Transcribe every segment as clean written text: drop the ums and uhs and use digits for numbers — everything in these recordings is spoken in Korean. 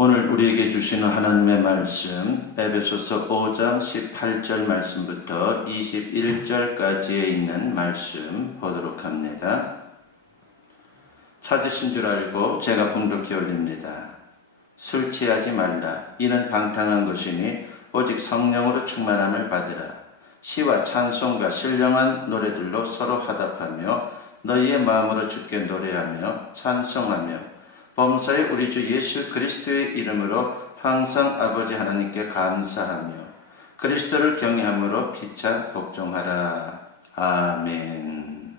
오늘 우리에게 주시는 하나님의 말씀 에베소서 5장 18절 말씀부터 21절까지에 있는 말씀 보도록 합니다. 찾으신 줄 알고 제가 공독히 올립니다. 술 취하지 말라. 이는 방탕한 것이니 오직 성령으로 충만함을 받으라. 시와 찬송과 신령한 노래들로 서로 화답하며 너희의 마음으로 주께 노래하며 찬송하며 범사에 우리 주 예수 그리스도의 이름으로 항상 아버지 하나님께 감사하며 그리스도를 경외함으로 피차 복종하라. 아멘.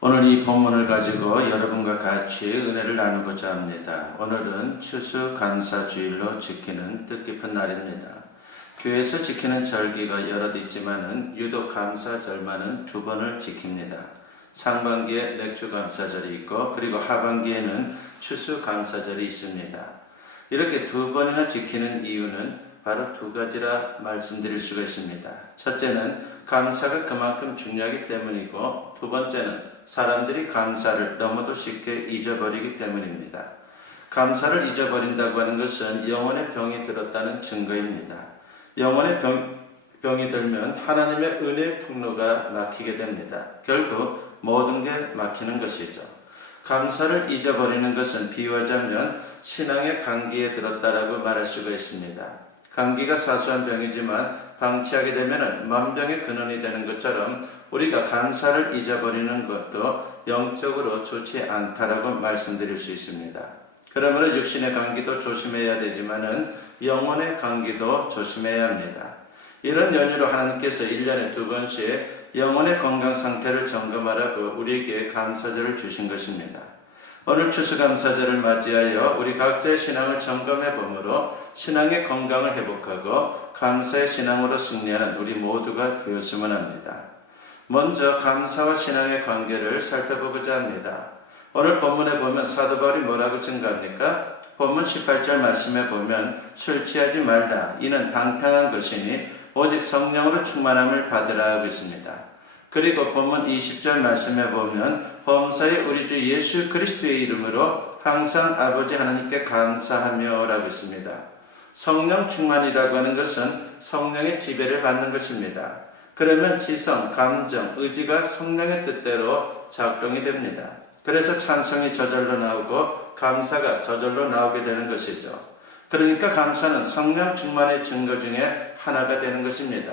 오늘 이 본문을 가지고 여러분과 같이 은혜를 나누고자 합니다. 오늘은 추수감사주일로 지키는 뜻깊은 날입니다. 교회에서 지키는 절기가 여럿 있지만은 유독 감사절만은 2번을 지킵니다. 상반기에 맥주감사절이 있고 그리고 하반기에는 추수감사절이 있습니다. 이렇게 2번이나 지키는 이유는 바로 2가지라 말씀드릴 수가 있습니다. 첫째는 감사가 그만큼 중요하기 때문이고 두 번째는 사람들이 감사를 너무도 쉽게 잊어버리기 때문입니다. 감사를 잊어버린다고 하는 것은 영혼의 병이 들었다는 증거입니다. 영혼의 병이 들면 하나님의 은혜의 통로가 막히게 됩니다. 결국 모든 게 막히는 것이죠. 감사를 잊어버리는 것은 비유하자면 신앙의 감기에 들었다라고 말할 수가 있습니다. 감기가 사소한 병이지만 방치하게 되면 만병의 근원이 되는 것처럼 우리가 감사를 잊어버리는 것도 영적으로 좋지 않다라고 말씀드릴 수 있습니다. 그러므로 육신의 감기도 조심해야 되지만은 영혼의 감기도 조심해야 합니다. 이런 연유로 하나님께서 1년에 2번씩 영혼의 건강 상태를 점검하라고 우리에게 감사절을 주신 것입니다. 오늘 추수감사절을 맞이하여 우리 각자의 신앙을 점검해 보므로 신앙의 건강을 회복하고 감사의 신앙으로 승리하는 우리 모두가 되었으면 합니다. 먼저 감사와 신앙의 관계를 살펴보고자 합니다. 오늘 본문에 보면 사도 바울이 뭐라고 증가합니까? 본문 18절 말씀에 보면 술 취하지 말라. 이는 방탕한 것이니 오직 성령으로 충만함을 받으라 하고 있습니다. 그리고 본문 20절 말씀에 보면 범사에 우리 주 예수 그리스도의 이름으로 항상 아버지 하나님께 감사하며 라고 있습니다. 성령 충만이라고 하는 것은 성령의 지배를 받는 것입니다. 그러면 지성, 감정, 의지가 성령의 뜻대로 작동이 됩니다. 그래서 찬송이 저절로 나오고 감사가 저절로 나오게 되는 것이죠. 그러니까 감사는 성령 충만의 증거 중에 하나가 되는 것입니다.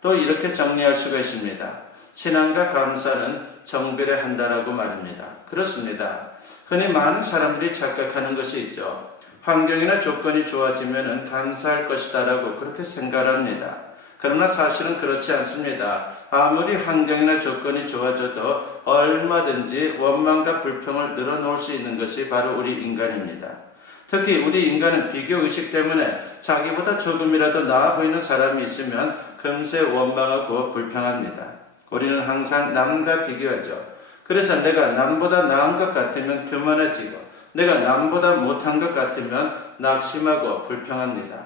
또 이렇게 정리할 수가 있습니다. 신앙과 감사는 정비례 한다라고 말합니다. 그렇습니다. 흔히 많은 사람들이 착각하는 것이 있죠. 환경이나 조건이 좋아지면 감사할 것이다라고 그렇게 생각합니다. 그러나 사실은 그렇지 않습니다. 아무리 환경이나 조건이 좋아져도 얼마든지 원망과 불평을 늘어놓을 수 있는 것이 바로 우리 인간입니다. 특히 우리 인간은 비교의식 때문에 자기보다 조금이라도 나아 보이는 사람이 있으면 금세 원망하고 불평합니다. 우리는 항상 남과 비교하죠. 그래서 내가 남보다 나은 것 같으면 교만해지고 내가 남보다 못한 것 같으면 낙심하고 불평합니다.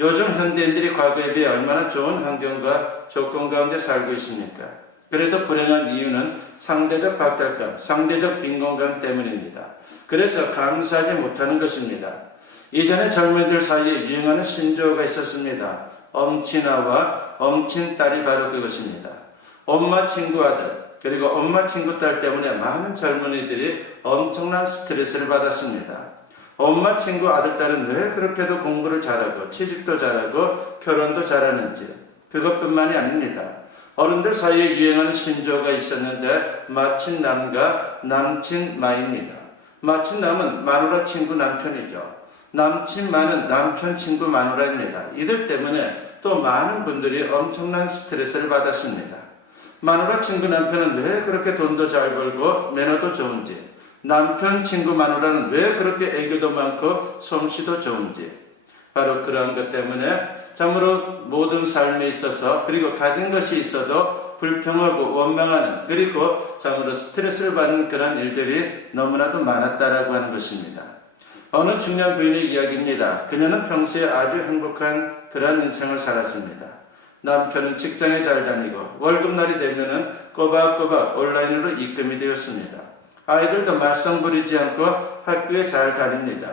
요즘 현대인들이 과거에 비해 얼마나 좋은 환경과 조건 가운데 살고 있습니까? 그래도 불행한 이유는 상대적 박탈감, 상대적 빈곤감 때문입니다. 그래서 감사하지 못하는 것입니다. 이전에 젊은이들 사이에 유행하는 신조어가 있었습니다. 엄친아와 엄친딸이 바로 그것입니다. 엄마 친구 아들 그리고 엄마 친구 딸 때문에 많은 젊은이들이 엄청난 스트레스를 받았습니다. 엄마 친구 아들 딸은 왜 그렇게도 공부를 잘하고 취직도 잘하고 결혼도 잘하는지 그것뿐만이 아닙니다. 어른들 사이에 유행하는 신조어가 있었는데 마친남과 남친마입니다. 마친남은 마누라 친구 남편이죠. 남친마는 남편 친구 마누라입니다. 이들 때문에 또 많은 분들이 엄청난 스트레스를 받았습니다. 마누라 친구 남편은 왜 그렇게 돈도 잘 벌고 매너도 좋은지, 남편 친구 마누라는 왜 그렇게 애교도 많고 솜씨도 좋은지, 바로 그러한 것 때문에 참으로 모든 삶에 있어서 그리고 가진 것이 있어도 불평하고 원망하는 그리고 참으로 스트레스를 받는 그런 일들이 너무나도 많았다라고 하는 것입니다. 어느 중년 부인의 이야기입니다. 그녀는 평소에 아주 행복한 그런 인생을 살았습니다. 남편은 직장에 잘 다니고 월급날이 되면은 꼬박꼬박 온라인으로 입금이 되었습니다. 아이들도 말썽 부리지 않고 학교에 잘 다닙니다.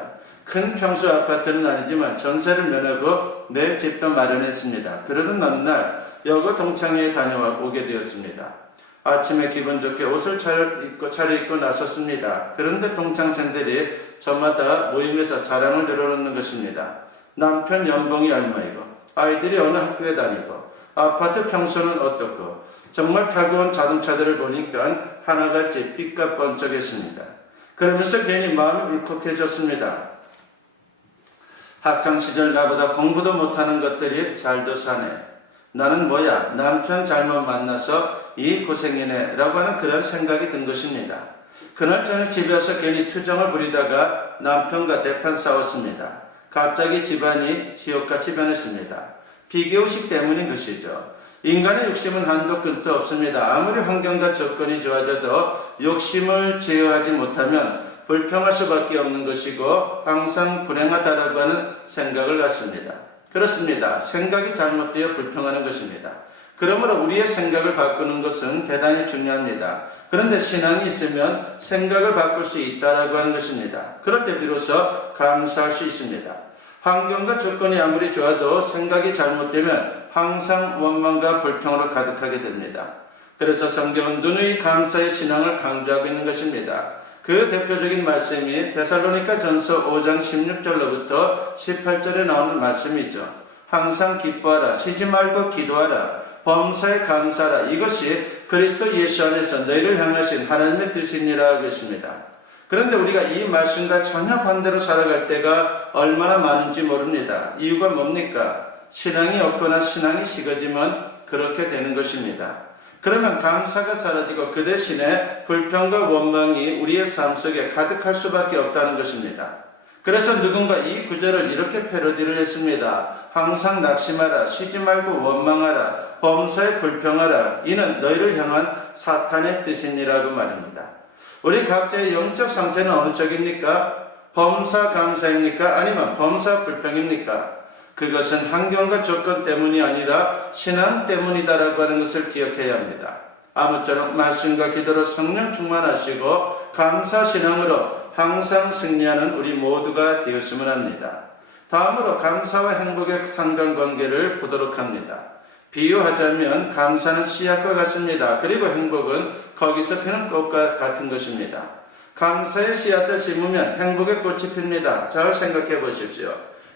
큰 평수 아파트는 아니지만 전세를 면하고 내 집도 마련했습니다. 그러던 어느 날 여고 동창회에 다녀오게 되었습니다. 아침에 기분 좋게 옷을 차려입고 나섰습니다. 그런데 동창생들이 저마다 모임에서 자랑을 늘어놓는 것입니다. 남편 연봉이 얼마이고, 아이들이 어느 학교에 다니고, 아파트 평수는 어떻고, 정말 타고 온 자동차들을 보니까 하나같이 빛과 번쩍했습니다. 그러면서 괜히 마음이 울컥해졌습니다. 학창시절 나보다 공부도 못하는 것들이 잘도 사네. 나는 뭐야, 남편 잘못 만나서 이 고생이네 라고 하는 그런 생각이 든 것입니다. 그날 저녁 집에 와서 괜히 투정을 부리다가 남편과 대판 싸웠습니다. 갑자기 집안이 지옥같이 변했습니다. 비교의식 때문인 것이죠. 인간의 욕심은 한도 끝도 없습니다. 아무리 환경과 조건이 좋아져도 욕심을 제어하지 못하면 불평할 수밖에 없는 것이고 항상 불행하다라고 하는 생각을 갖습니다. 그렇습니다. 생각이 잘못되어 불평하는 것입니다. 그러므로 우리의 생각을 바꾸는 것은 대단히 중요합니다. 그런데 신앙이 있으면 생각을 바꿀 수 있다라고 하는 것입니다. 그럴 때 비로소 감사할 수 있습니다. 환경과 조건이 아무리 좋아도 생각이 잘못되면 항상 원망과 불평으로 가득하게 됩니다. 그래서 성경은 누누이 감사의 신앙을 강조하고 있는 것입니다. 그 대표적인 말씀이 데살로니가 전서 5장 16절로부터 18절에 나오는 말씀이죠. 항상 기뻐하라, 쉬지 말고 기도하라, 범사에 감사하라. 이것이 그리스도 예수 안에서 너희를 향하신 하나님의 뜻이니라 하고 있습니다. 그런데 우리가 이 말씀과 전혀 반대로 살아갈 때가 얼마나 많은지 모릅니다. 이유가 뭡니까? 신앙이 없거나 신앙이 식어지면 그렇게 되는 것입니다. 그러면 감사가 사라지고 그 대신에 불평과 원망이 우리의 삶 속에 가득할 수밖에 없다는 것입니다. 그래서 누군가 이 구절을 이렇게 패러디를 했습니다. 항상 낙심하라, 쉬지 말고 원망하라, 범사에 불평하라. 이는 너희를 향한 사탄의 뜻이니라고 말입니다. 우리 각자의 영적 상태는 어느 쪽입니까? 범사 감사입니까? 아니면 범사 불평입니까? 그것은 환경과 조건 때문이 아니라 신앙 때문이다라고 하는 것을 기억해야 합니다. 아무쪼록 말씀과 기도로 성령 충만하시고 감사신앙으로 항상 승리하는 우리 모두가 되었으면 합니다. 다음으로 감사와 행복의 상관관계를 보도록 합니다. 비유하자면 감사는 씨앗과 같습니다. 그리고 행복은 거기서 피는 꽃과 같은 것입니다. 감사의 씨앗을 심으면 행복의 꽃이 핍니다. 잘 생각해 보십시오.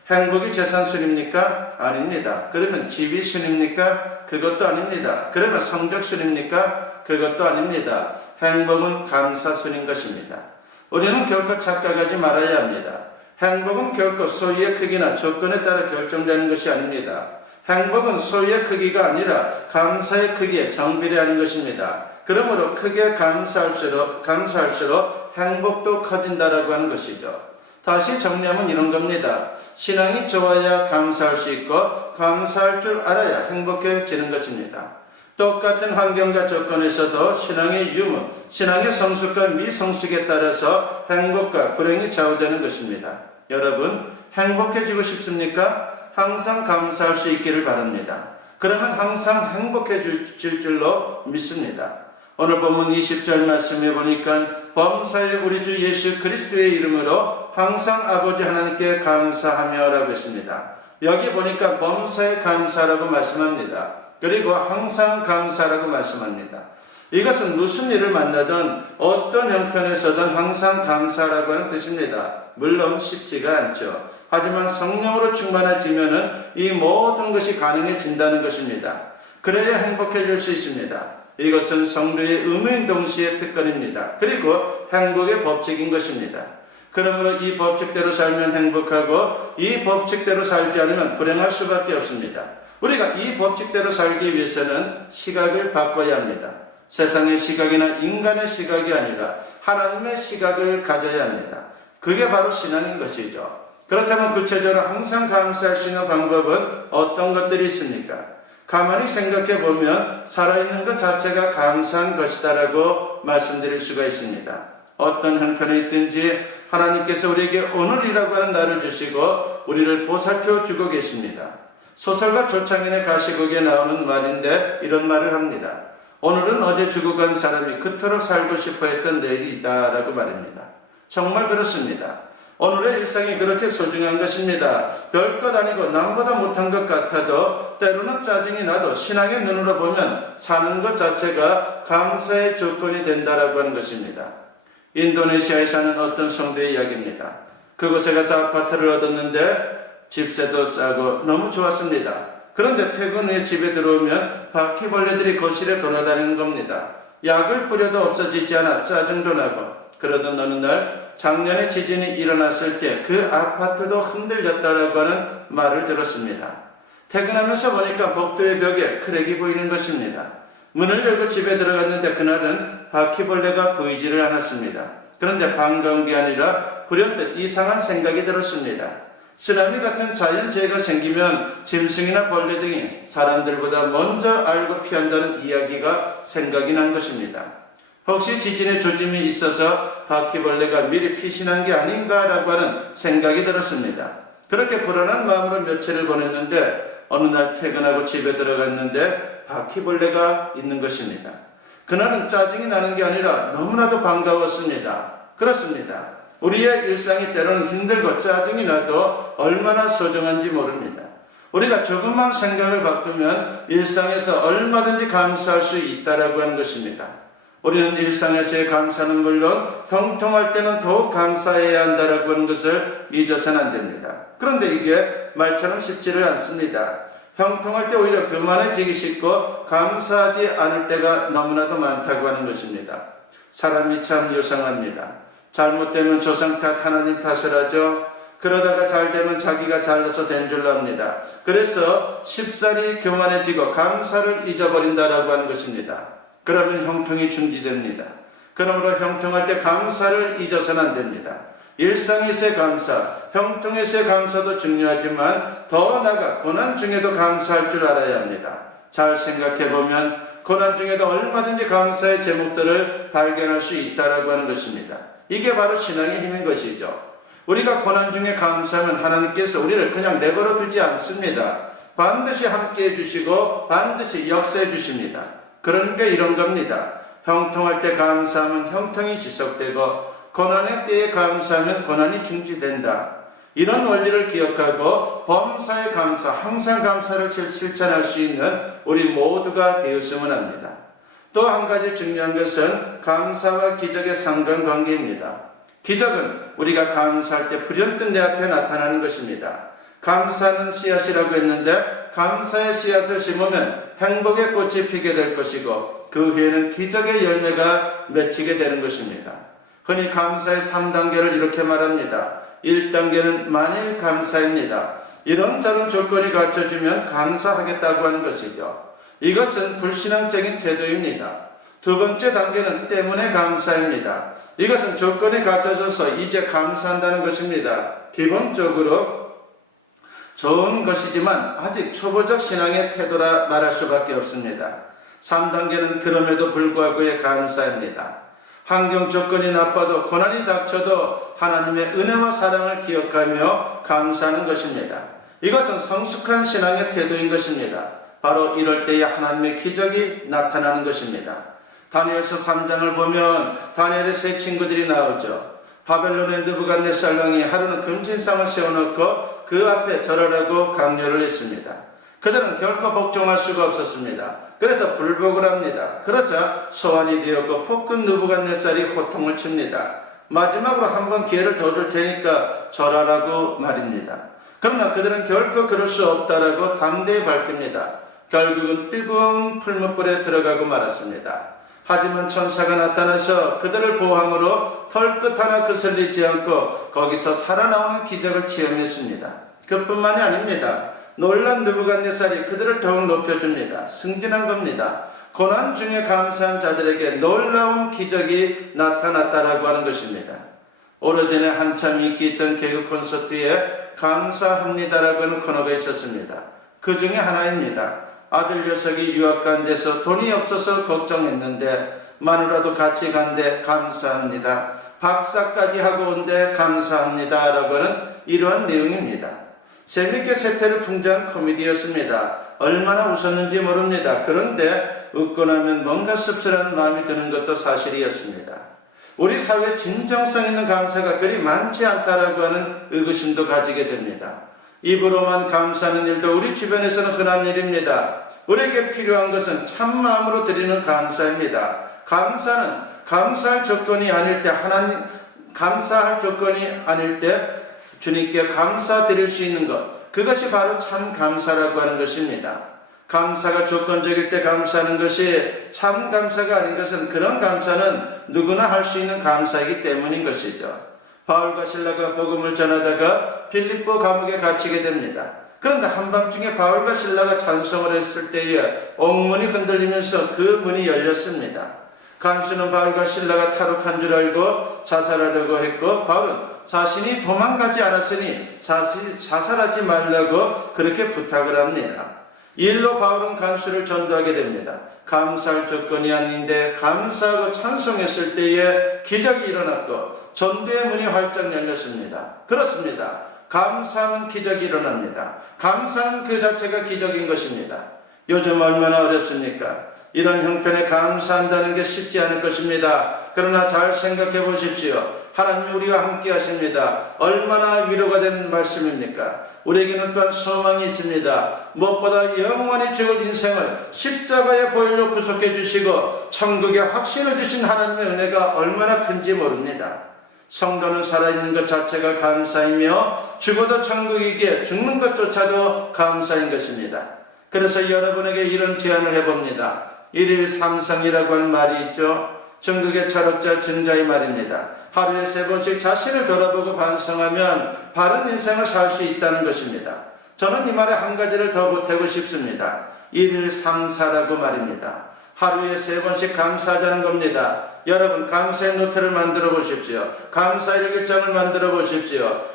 행복이 재산순입니까? 아닙니다. 그러면 집이 순입니까? 그것도 아닙니다. 그러면 성적순입니까? 그것도 아닙니다. 행복은 감사순인 것입니다. 우리는 결코 착각하지 말아야 합니다. 행복은 결코 소유의 크기나 조건에 따라 결정되는 것이 아닙니다. 행복은 소유의 크기가 아니라 감사의 크기에 정비례하는 것입니다. 그러므로 크게 감사할수록 행복도 커진다라고 하는 것이죠. 다시 정리하면 이런 겁니다. 신앙이 좋아야 감사할 수 있고 감사할 줄 알아야 행복해지는 것입니다. 똑같은 환경과 조건에서도 신앙의 유무, 신앙의 성숙과 미성숙에 따라서 행복과 불행이 좌우되는 것입니다. 여러분, 행복해지고 싶습니까? 항상 감사할 수 있기를 바랍니다. 그러면 항상 행복해질 줄로 믿습니다. 오늘 본문 20절 말씀에 보니까 범사에 우리 주 예수 그리스도의 이름으로 항상 아버지 하나님께 감사하며 라고 했습니다. 여기 보니까 범사에 감사라고 말씀합니다. 그리고 항상 감사라고 말씀합니다. 이것은 무슨 일을 만나든 어떤 형편에서든 항상 감사라고 하는 뜻입니다. 물론 쉽지가 않죠. 하지만 성령으로 충만해지면 이 모든 것이 가능해진다는 것입니다. 그래야 행복해질 수 있습니다. 이것은 성도의 의무인 동시에 특권입니다. 그리고 행복의 법칙인 것입니다. 그러므로 이 법칙대로 살면 행복하고 이 법칙대로 살지 않으면 불행할 수밖에 없습니다. 우리가 이 법칙대로 살기 위해서는 시각을 바꿔야 합니다. 세상의 시각이나 인간의 시각이 아니라 하나님의 시각을 가져야 합니다. 그게 바로 신앙인 것이죠. 그렇다면 구체적으로 항상 감사할 수 있는 방법은 어떤 것들이 있습니까? 가만히 생각해 보면 살아있는 것 자체가 감사한 것이다라고 말씀드릴 수가 있습니다. 어떤 형편에 있든지 하나님께서 우리에게 오늘이라고 하는 날을 주시고 우리를 보살펴 주고 계십니다. 소설가 조창인의 가시곡에 나오는 말인데 이런 말을 합니다. 오늘은 어제 죽어간 사람이 그토록 살고 싶어 했던 내일이다 라고 말입니다. 정말 그렇습니다. 오늘의 일상이 그렇게 소중한 것입니다. 별것 아니고 남보다 못한 것 같아도 때로는 짜증이 나도 신앙의 눈으로 보면 사는 것 자체가 감사의 조건이 된다라고 하는 것입니다. 인도네시아에 사는 어떤 성도의 이야기입니다. 그곳에 가서 아파트를 얻었는데 집세도 싸고 너무 좋았습니다. 그런데 퇴근 후에 집에 들어오면 바퀴벌레들이 거실에 돌아다니는 겁니다. 약을 뿌려도 없어지지 않아 짜증도 나고, 그러던 어느 날 작년에 지진이 일어났을 때 그 아파트도 흔들렸다라고 하는 말을 들었습니다. 퇴근하면서 보니까 복도의 벽에 크랙이 보이는 것입니다. 문을 열고 집에 들어갔는데 그날은 바퀴벌레가 보이지를 않았습니다. 그런데 반가운 게 아니라 불현듯 이상한 생각이 들었습니다. 쓰나미 같은 자연재해가 생기면 짐승이나 벌레 등이 사람들보다 먼저 알고 피한다는 이야기가 생각이 난 것입니다. 혹시 지진의 조짐이 있어서 바퀴벌레가 미리 피신한 게 아닌가라고 하는 생각이 들었습니다. 그렇게 불안한 마음으로 며칠을 보냈는데 어느 날 퇴근하고 집에 들어갔는데 바퀴벌레가 있는 것입니다. 그날은 짜증이 나는 게 아니라 너무나도 반가웠습니다. 그렇습니다. 우리의 일상이 때로는 힘들고 짜증이 나도 얼마나 소중한지 모릅니다. 우리가 조금만 생각을 바꾸면 일상에서 얼마든지 감사할 수 있다라고 하는 것입니다. 우리는 일상에서의 감사는 물론 형통할 때는 더욱 감사해야 한다라고 하는 것을 잊어서는 안 됩니다. 그런데 이게 말처럼 쉽지를 않습니다. 형통할 때 오히려 교만해지기 쉽고 감사하지 않을 때가 너무나도 많다고 하는 것입니다. 사람이 참 요상합니다. 잘못되면 조상 탓, 하나님 탓을 하죠. 그러다가 잘되면 자기가 잘나서 된 줄로 합니다. 그래서 쉽사리 교만해지고 감사를 잊어버린다라고 하는 것입니다. 그러면 형통이 중지됩니다. 그러므로 형통할 때 감사를 잊어서는 안 됩니다. 일상에서의 감사, 형통에서의 감사도 중요하지만 더 나아가 고난 중에도 감사할 줄 알아야 합니다. 잘 생각해보면 고난 중에도 얼마든지 감사의 제목들을 발견할 수 있다라고 하는 것입니다. 이게 바로 신앙의 힘인 것이죠. 우리가 고난 중에 감사하면 하나님께서 우리를 그냥 내버려 두지 않습니다. 반드시 함께해 주시고 반드시 역사해 주십니다. 그러니까 이런 겁니다. 형통할 때 감사하면 형통이 지속되고 고난의 때에 감사하면 고난이 중지된다. 이런 원리를 기억하고 범사에 감사, 항상 감사를 실천할 수 있는 우리 모두가 되었으면 합니다. 또 한 가지 중요한 것은 감사와 기적의 상관관계입니다. 기적은 우리가 감사할 때 불현듯 내 앞에 나타나는 것입니다. 감사는 씨앗이라고 했는데 감사의 씨앗을 심으면 행복의 꽃이 피게 될 것이고 그 후에는 기적의 열매가 맺히게 되는 것입니다. 흔히 감사의 3단계를 이렇게 말합니다. 1단계는 만일 감사입니다. 이런저런 조건이 갖춰지면 감사하겠다고 하는 것이죠. 이것은 불신앙적인 태도입니다. 두 번째 단계는 때문에 감사입니다. 이것은 조건이 갖춰져서 이제 감사한다는 것입니다. 기본적으로 좋은 것이지만 아직 초보적 신앙의 태도라 말할 수밖에 없습니다. 3단계는 그럼에도 불구하고의 감사입니다. 환경 조건이 나빠도 고난이 닥쳐도 하나님의 은혜와 사랑을 기억하며 감사하는 것입니다. 이것은 성숙한 신앙의 태도인 것입니다. 바로 이럴 때에 하나님의 기적이 나타나는 것입니다. 다니엘서 3장을 보면 다니엘의 세 친구들이 나오죠. 바벨론의 느부갓네살 왕이 하루는 금신상을 세워놓고 그 앞에 절하라고 강요를 했습니다. 그들은 결코 복종할 수가 없었습니다. 그래서 불복을 합니다. 그러자 소환이 되었고 폭군 느부갓네살이 호통을 칩니다. 마지막으로 한 번 기회를 더 줄 테니까 절하라고 말입니다. 그러나 그들은 결코 그럴 수 없다라고 담대히 밝힙니다. 결국은 뜨거운 풀무불에 들어가고 말았습니다. 하지만 천사가 나타나서 그들을 보호함으로 털끝 하나 거슬리지 않고 거기서 살아나오는 기적을 체험했습니다. 그뿐만이 아닙니다. 놀란 느부갓네살이 그들을 더욱 높여줍니다. 승진한 겁니다. 고난 중에 감사한 자들에게 놀라운 기적이 나타났다라고 하는 것입니다. 오래전에 한참 인기 있던 개그 콘서트에 감사합니다라고 하는 코너가 있었습니다. 그 중에 하나입니다. 아들 녀석이 유학 간 데서 돈이 없어서 걱정했는데 마누라도 같이 간데 감사합니다. 박사까지 하고 온데 감사합니다. 라고 하는 이러한 내용입니다. 재밌게 세태를 풍자한 코미디였습니다. 얼마나 웃었는지 모릅니다. 그런데 웃고 나면 뭔가 씁쓸한 마음이 드는 것도 사실이었습니다. 우리 사회에 진정성 있는 감사가 그리 많지 않다라고 하는 의구심도 가지게 됩니다. 입으로만 감사하는 일도 우리 주변에서는 흔한 일입니다. 우리에게 필요한 것은 참마음으로 드리는 감사입니다. 감사는 감사할 조건이 아닐 때 감사할 조건이 아닐 때 주님께 감사드릴 수 있는 것, 그것이 바로 참 감사라고 하는 것입니다. 감사가 조건적일 때 감사하는 것이 참 감사가 아닌 것은, 그런 감사는 누구나 할 수 있는 감사이기 때문인 것이죠. 바울과 실라가 복음을 전하다가 빌립보 감옥에 갇히게 됩니다. 그런데 한밤중에 바울과 실라가 찬송을 했을 때에 옥문이 흔들리면서 그 문이 열렸습니다. 간수는 바울과 실라가 탈옥한 줄 알고 자살하려고 했고, 바울은 자신이 도망가지 않았으니 자살하지 말라고 그렇게 부탁을 합니다. 이 일로 바울은 간수를 전도하게 됩니다. 감사할 조건이 아닌데 감사하고 찬송했을 때에 기적이 일어났고 전도의 문이 활짝 열렸습니다. 그렇습니다. 감사하면 기적이 일어납니다. 감사는 그 자체가 기적인 것입니다. 요즘 얼마나 어렵습니까? 이런 형편에 감사한다는 게 쉽지 않을 것입니다. 그러나 잘 생각해 보십시오. 하나님 우리와 함께 하십니다. 얼마나 위로가 되는 말씀입니까? 우리에게는 또한 소망이 있습니다. 무엇보다 영원히 죽을 인생을 십자가의 보혈로 구속해 주시고 천국의 확신을 주신 하나님의 은혜가 얼마나 큰지 모릅니다. 성도는 살아있는 것 자체가 감사이며 죽어도 천국이기에 죽는 것조차도 감사인 것입니다. 그래서 여러분에게 이런 제안을 해봅니다. 일일 삼성이라고 하는 말이 있죠. 전국의 철학자 증자의 말입니다. 하루에 3번씩 자신을 돌아보고 반성하면 바른 인생을 살 수 있다는 것입니다. 저는 이 말에 한 가지를 더 보태고 싶습니다. 일일 삼사라고 말입니다. 하루에 3번씩 감사하자는 겁니다. 여러분, 감사의 노트를 만들어 보십시오. 감사 일기장을 만들어 보십시오.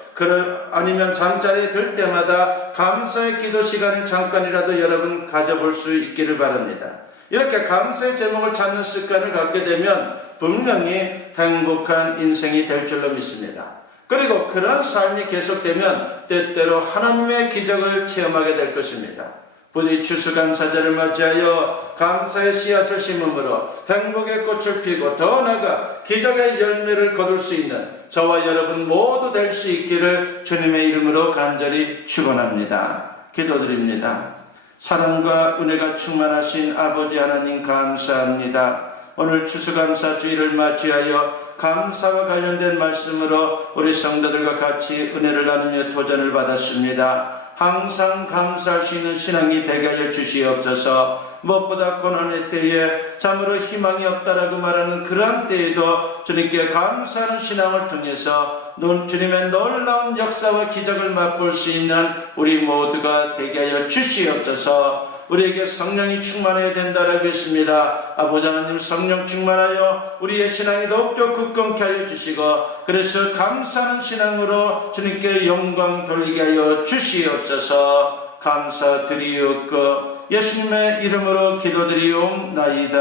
아니면 잠자리에 들 때마다 감사의 기도 시간을 잠깐이라도 여러분 가져볼 수 있기를 바랍니다. 이렇게 감사의 제목을 찾는 습관을 갖게 되면 분명히 행복한 인생이 될 줄로 믿습니다. 그리고 그런 삶이 계속되면 때때로 하나님의 기적을 체험하게 될 것입니다. 부디 추수감사절을 맞이하여 감사의 씨앗을 심음으로 행복의 꽃을 피고 더 나아가 기적의 열매를 거둘 수 있는 저와 여러분 모두 될 수 있기를 주님의 이름으로 간절히 축원합니다. 기도드립니다. 사랑과 은혜가 충만하신 아버지 하나님 감사합니다. 오늘 추수감사주일을 맞이하여 감사와 관련된 말씀으로 우리 성도들과 같이 은혜를 나누며 도전을 받았습니다. 항상 감사할 수 있는 신앙이 되게 하여 주시옵소서. 무엇보다 고난의 때에 참으로 희망이 없다라고 말하는 그러한 때에도 주님께 감사하는 신앙을 통해서 주님의 놀라운 역사와 기적을 맛볼 수 있는 우리 모두가 되게 하여 주시옵소서. 우리에게 성령이 충만해야 된다라고 했습니다. 아버지 하나님, 성령 충만하여 우리의 신앙이 더욱더 굳건케 하여 주시고, 그래서 감사하는 신앙으로 주님께 영광 돌리게 하여 주시옵소서. 감사드리옵고 예수님의 이름으로 기도드리옵나이다.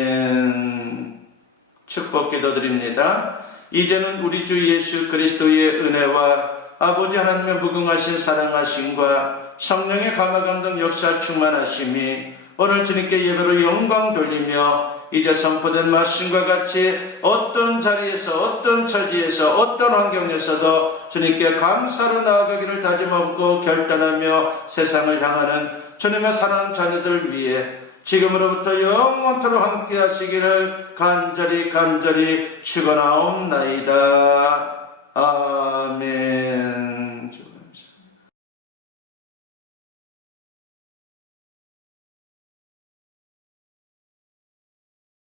아멘. 축복 기도드립니다. 이제는 우리 주 예수 그리스도의 은혜와 아버지 하나님의 무궁하신 사랑하심과 성령의 감화감동 역사 충만하심이 오늘 주님께 예배로 영광 돌리며 이제 선포된 말씀과 같이 어떤 자리에서 어떤 처지에서 어떤 환경에서도 주님께 감사로 나아가기를 다짐하고 결단하며 세상을 향하는 주님의 사랑하는 자녀들 위해 지금으로부터 영원토록 함께 하시기를 간절히 축원하옵나이다. 아멘.